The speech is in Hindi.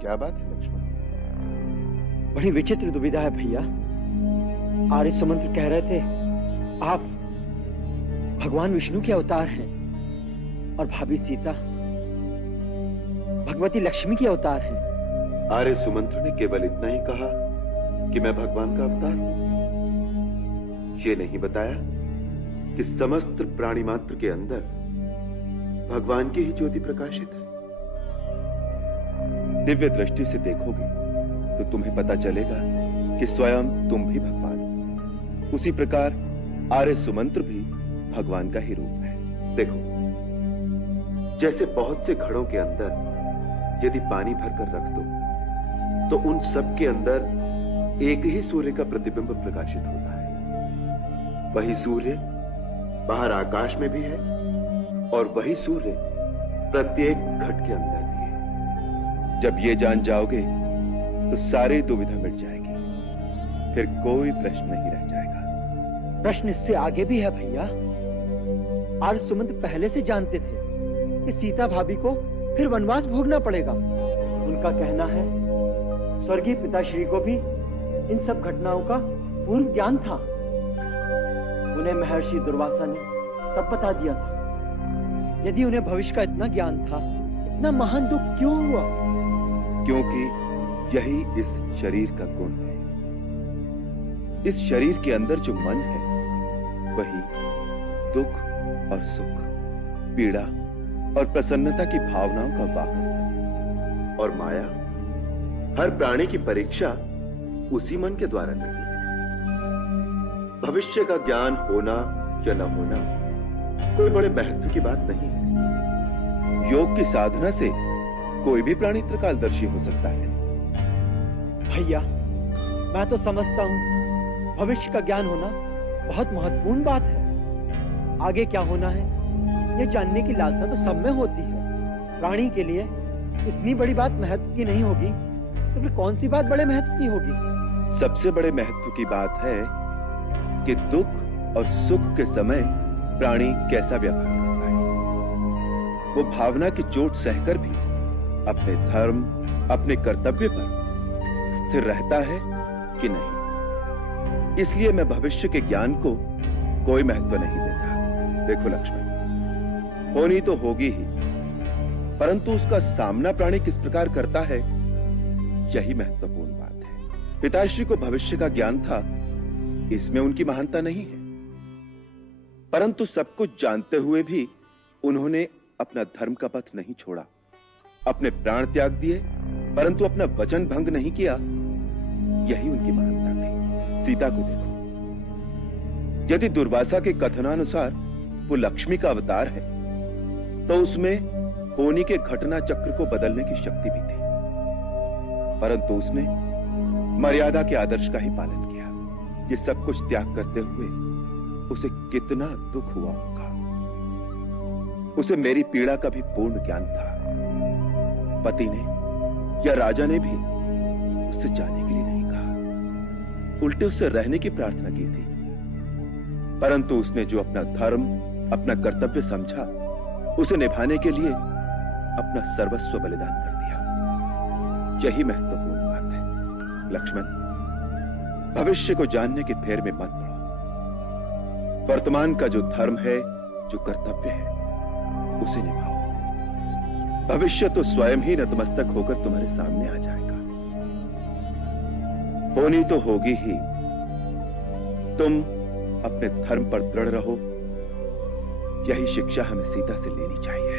क्या बात है लक्ष्मण? बड़ी विचित्र दुविधा है भैया। आर्य सुमंत्र कह रहे थे आप भगवान विष्णु के अवतार हैं और भाभी सीता भगवती लक्ष्मी के अवतार हैं। आर्य सुमंत्र ने केवल इतना ही कहा कि मैं भगवान का अवतार हूं। ये नहीं बताया कि समस्त प्राणी मात्र के अंदर भगवान की ही ज्योति प्रकाशित है। दिव्य दृष्टि से देखोगे तो तुम्हें पता चलेगा कि स्वयं तुम भी भगवान हो। उसी प्रकार आर्य सुमंत्र भी भगवान का ही रूप है। देखो, जैसे बहुत से घड़ों के अंदर यदि पानी भरकर रख दो तो उन सब के अंदर एक ही सूर्य का प्रतिबिंब प्रकाशित होता है। वही सूर्य बाहर आकाश में भी है और वही सूर्य प्रत्येक घट के अंदर भी है। जब ये जान जाओगे तो सारी दुविधा मिट जाएगी, फिर कोई प्रश्न नहीं रह जाएगा। प्रश्न इससे आगे भी है भैया। आर्य सुमंत्र पहले से जानते थे कि सीता भाभी को फिर वनवास भोगना पड़ेगा। उनका कहना है स्वर्गीय पिताश्री को भी इन सब घटनाओं का पूर्व ज्ञान था। उन्हें महर्षि दुर्वासा ने सब बता दिया था। यदि उन्हें भविष्य का इतना ज्ञान था, इतना महान दुख क्यों हुआ? क्योंकि यही इस शरीर का गुण है। इस शरीर के अंदर जो मन है वही दुख और सुख, पीड़ा और प्रसन्नता की भावनाओं का वाहन है। और माया हर प्राणी की परीक्षा उसी मन के द्वारा लेती है। भविष्य का ज्ञान होना या न होना कोई बड़े महत्व की बात नहीं है। योग की साधना से कोई भी प्राणी त्रिकालदर्शी हो सकता है। भैया, मैं तो समझता हूँ भविष्य का ज्ञान होना बहुत महत्वपूर्ण बात है। आगे क्या होना है ये जानने की लालसा तो सब में होती है। प्राणी के लिए इतनी बड़ी बात महत्व की नहीं होगी तो फिर कौन सी बात बड़े महत्व की होगी? सबसे बड़े महत्व की बात है कि दुख और सुख के समय प्राणी कैसा व्यवहार करता है। वो भावना की चोट सहकर भी अपने धर्म, अपने कर्तव्य पर स्थिर रहता है कि नहीं। इसलिए मैं भविष्य के ज्ञान को कोई महत्व नहीं देता। देखो लक्ष्मण, होनी तो होगी ही, परंतु उसका सामना प्राणी किस प्रकार करता है यही महत्वपूर्ण बात है। पिताश्री को भविष्य का ज्ञान था, इसमें उनकी महानता नहीं है, परंतु सब कुछ जानते हुए भी उन्होंने अपना धर्म का पथ नहीं छोड़ा। अपने प्राण त्याग दिए परंतु अपना वचन भंग नहीं किया, यही उनकी महानता थी। सीता को देखो, यदि दुर्वासा के कथनानुसार वो लक्ष्मी का अवतार है तो उसमें होनी के घटना चक्र को बदलने की शक्ति भी थी, परंतु उसने मर्यादा के आदर्श का ही पालन किया। ये सब कुछ त्याग करते हुए उसे कितना दुख हुआ होगा। उसे मेरी पीड़ा का भी पूर्ण ज्ञान था। पति ने या राजा ने भी उससे जाने के लिए नहीं कहा, उल्टे उससे रहने की प्रार्थना की थी। परंतु उसने जो अपना धर्म, अपना कर्तव्य समझा, उसे निभाने के लिए अपना सर्वस्व बलिदान कर दिया। यही महत्वपूर्ण बात है। लक्ष्मण, भविष्य को जानने के फेर में मत पड़ो। वर्तमान का जो धर्म है, जो कर्तव्य है, उसे निभाओ। भविष्य तो स्वयं ही नतमस्तक होकर तुम्हारे सामने आ जाएगा। होनी तो होगी ही। तुम अपने धर्म पर दृढ़ रहो। यही शिक्षा हमें सीता से लेनी चाहिए।